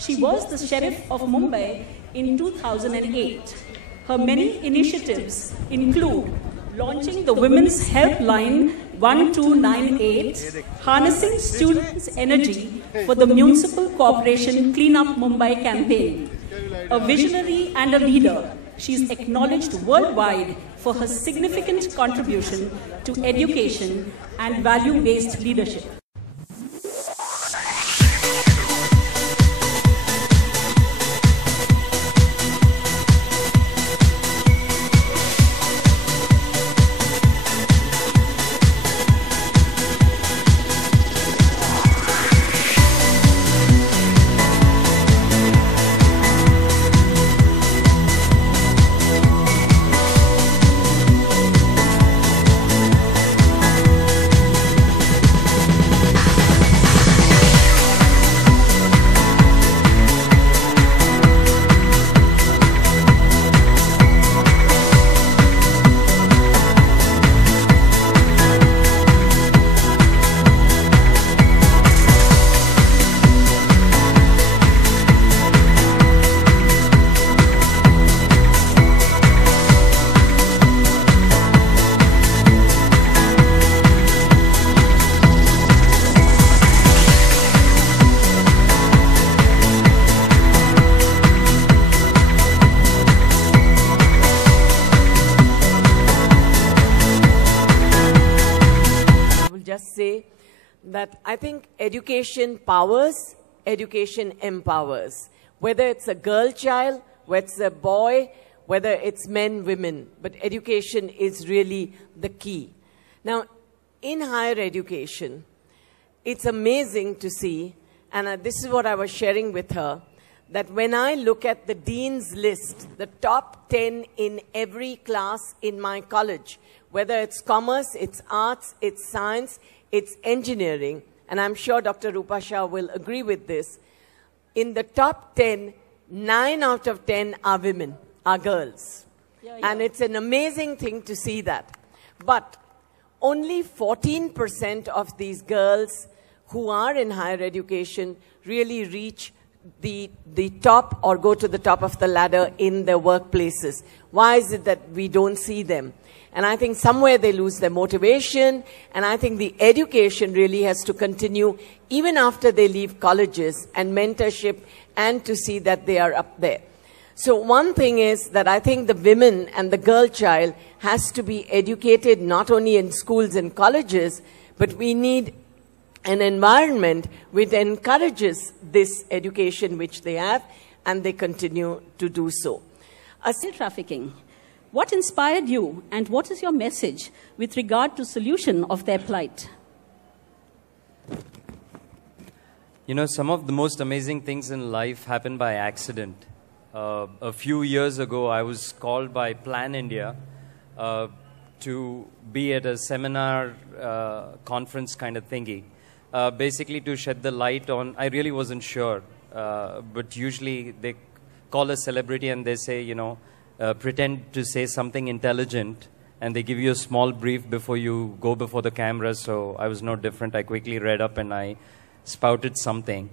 She was the Sheriff of Mumbai in 2008. Her many initiatives include launching the Women's Helpline 1298, harnessing students' energy for the Municipal Corporation Clean Up Mumbai campaign. A visionary and a leader, she is acknowledged worldwide for her significant contribution to education and value-based leadership. Say that I think education powers, education empowers. Whether it's a girl child, whether it's a boy, whether it's men, women, but education is really the key. Now, in higher education, it's amazing to see, and this is what I was sharing with her, that when I look at the dean's list, the top 10 in every class in my college, whether it's commerce, it's arts, it's science, it's engineering, and I'm sure Dr. Rupa Shah will agree with this, in the top 10, 9 out of 10 are women, are girls. And it's an amazing thing to see that. But only 14% of these girls who are in higher education really reach the top or go to the top of the ladder in their workplaces. Why is it that we don't see them? And I think somewhere they lose their motivation, and I think the education really has to continue even after they leave colleges, and mentorship, and to see that they are up there. So one thing is that I think the women and the girl child has to be educated not only in schools and colleges, but we need an environment which encourages this education which they have, and they continue to do so. Still trafficking. What inspired you, and what is your message with regard to solution of their plight? You know, some of the most amazing things in life happen by accident. A few years ago, I was called by Plan India to be at a seminar conference kind of thingy. Basically to shed the light on, I really wasn't sure, but usually they call a celebrity and they say, you know, pretend to say something intelligent, and they give you a small brief before you go before the camera. So I was no different. I quickly read up and I spouted something.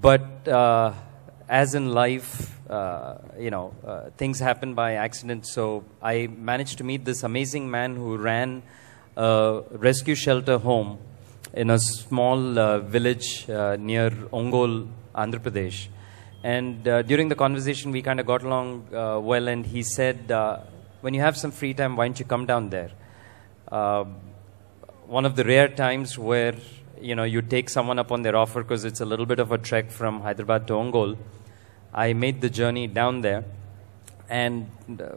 But as in life, things happen by accident. So I managed to meet this amazing man who ran a rescue shelter home in a small village near Ongole, Andhra Pradesh. And during the conversation, we kind of got along well, and he said, when you have some free time, why don't you come down there? One of the rare times where, you take someone up on their offer, because it's a little bit of a trek from Hyderabad to Ongole. I made the journey down there. And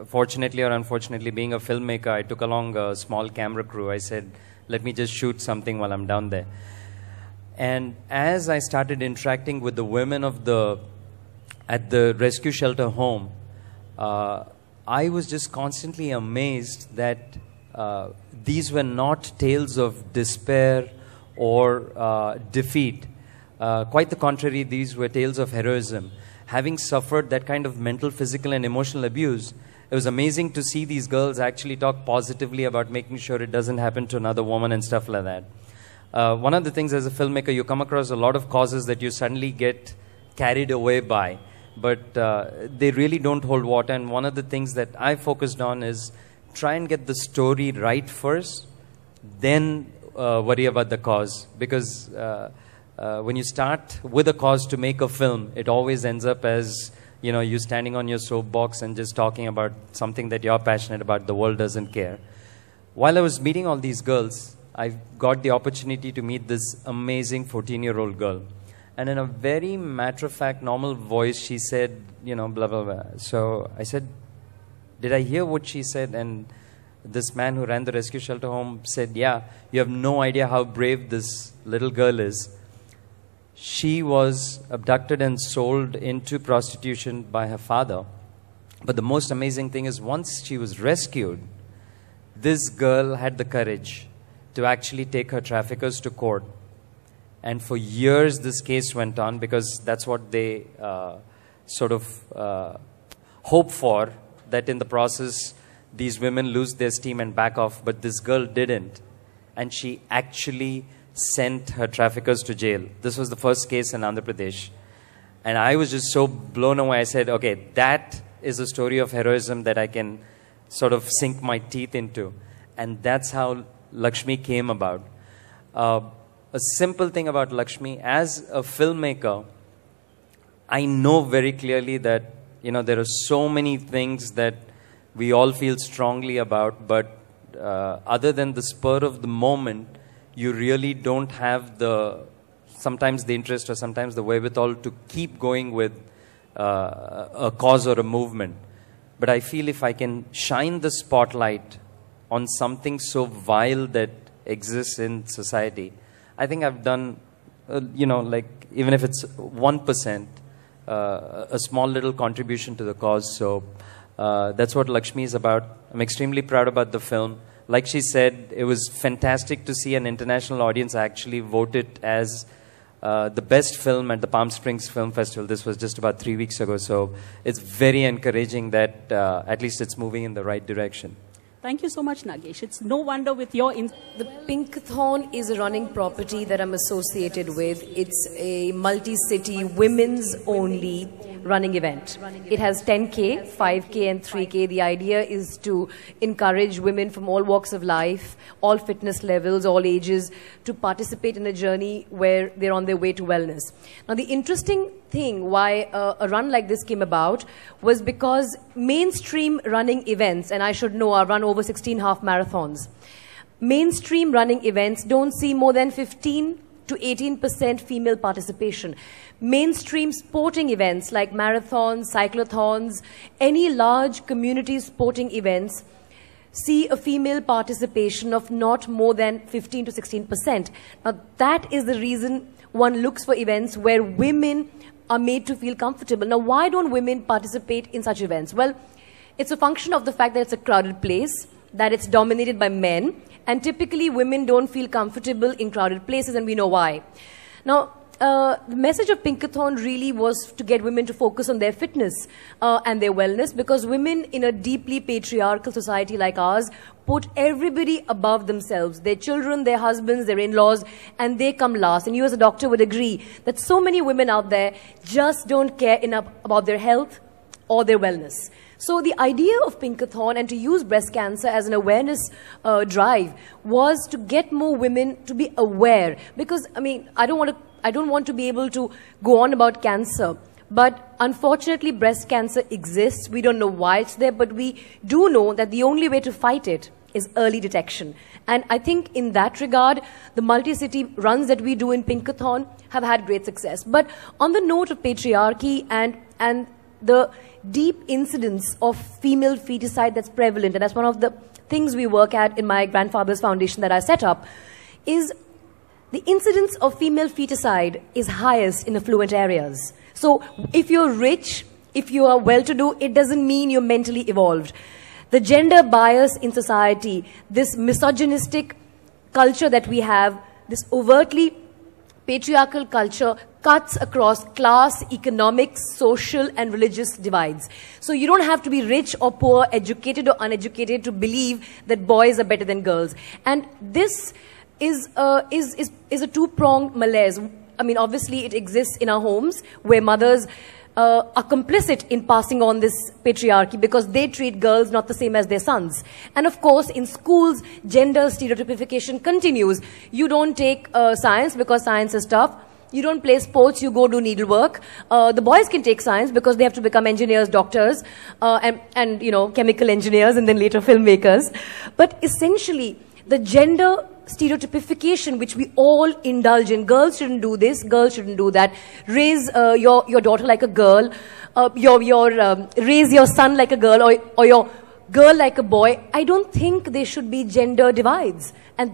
fortunately or unfortunately, being a filmmaker, I took along a small camera crew. I said, let me just shoot something while I'm down there. And as I started interacting with the women at the rescue shelter home, I was just constantly amazed that these were not tales of despair or defeat. Quite the contrary, these were tales of heroism. Having suffered that kind of mental, physical, and emotional abuse, it was amazing to see these girls actually talk positively about making sure it doesn't happen to another woman and stuff like that. One of the things as a filmmaker, you come across a lot of causes that you suddenly get carried away by, but they really don't hold water. And one of the things that I focused on is try and get the story right first, then worry about the cause. Because when you start with a cause to make a film, it always ends up as, you standing on your soapbox and just talking about something that you're passionate about. The world doesn't care. While I was meeting all these girls, I got the opportunity to meet this amazing 14-year-old girl. And in a very matter-of-fact, normal voice, she said, blah, blah, blah. So I said, did I hear what she said? And this man who ran the rescue shelter home said, yeah, you have no idea how brave this little girl is. She was abducted and sold into prostitution by her father. But the most amazing thing is once she was rescued, this girl had the courage to actually take her traffickers to court. And for years, this case went on because that's what they hope for, that in the process, these women lose their steam and back off. But this girl didn't. And she actually sent her traffickers to jail. This was the first case in Andhra Pradesh. And I was just so blown away. I said, okay, that is a story of heroism that I can sort of sink my teeth into. And that's how Lakshmi came about. A simple thing about Lakshmi, as a filmmaker, I know very clearly that, there are so many things that we all feel strongly about, but other than the spur of the moment, you really don't have sometimes the interest or sometimes the wherewithal to keep going with a cause or a movement. But I feel if I can shine the spotlight on something so vile that exists in society, I think I've done, even if it's 1%, a small little contribution to the cause. So that's what Lakshmi is about. I'm extremely proud about the film. Like she said, it was fantastic to see an international audience actually vote it as the best film at the Palm Springs Film Festival. This was just about 3 weeks ago. So it's very encouraging that at least it's moving in the right direction. Thank you so much, Nagesh. It's no wonder with your... The Pinkathon is a running property that I'm associated with. It's a multi-city, women's-only running event. It has 10K, 5K and 3K. The idea is to encourage women from all walks of life, all fitness levels, all ages, to participate in a journey where they're on their way to wellness. Now, the interesting thing why a run like this came about was because mainstream running events, and I should know I run over 16 half marathons, mainstream running events don't see more than 15 to 18% female participation. Mainstream sporting events like marathons, cyclothons, any large community sporting events see a female participation of not more than 15 to 16%. Now, that is the reason one looks for events where women are made to feel comfortable. Now, why don't women participate in such events? Well, it's a function of the fact that it's a crowded place, that it's dominated by men, and typically women don't feel comfortable in crowded places, and we know why. Now, the message of Pinkathon really was to get women to focus on their fitness and their wellness, because women in a deeply patriarchal society like ours put everybody above themselves, their children, their husbands, their in-laws, and they come last. And you as a doctor would agree that so many women out there just don't care enough about their health or their wellness. So the idea of Pinkathon and to use breast cancer as an awareness drive was to get more women to be aware. Because, I mean, I don't want to be able to go on about cancer, but unfortunately breast cancer exists. We don't know why it's there, but we do know that the only way to fight it is early detection. And I think in that regard, the multi-city runs that we do in Pinkathon have had great success. But on the note of patriarchy and the deep incidence of female feticide that's prevalent, and that's one of the things we work at in my grandfather's foundation that I set up, is the incidence of female feticide is highest in affluent areas. So if you're rich, if you are well-to-do, it doesn't mean you're mentally evolved. The gender bias in society, this misogynistic culture that we have, this overtly patriarchal culture cuts across class, economics, social and religious divides. So you don't have to be rich or poor, educated or uneducated to believe that boys are better than girls. And this is a two-pronged malaise. I mean, obviously it exists in our homes where mothers are complicit in passing on this patriarchy because they treat girls not the same as their sons. And of course, in schools, gender stereotypification continues. You don't take science because science is tough. You don't play sports, you go do needlework. The boys can take science because they have to become engineers, doctors, and you know, chemical engineers, and then later filmmakers. But essentially, the gender stereotypification which we all indulge in, girls shouldn't do this, girls shouldn't do that, raise your daughter like a girl, raise your son like a girl, or your girl like a boy. I don't think there should be gender divides. And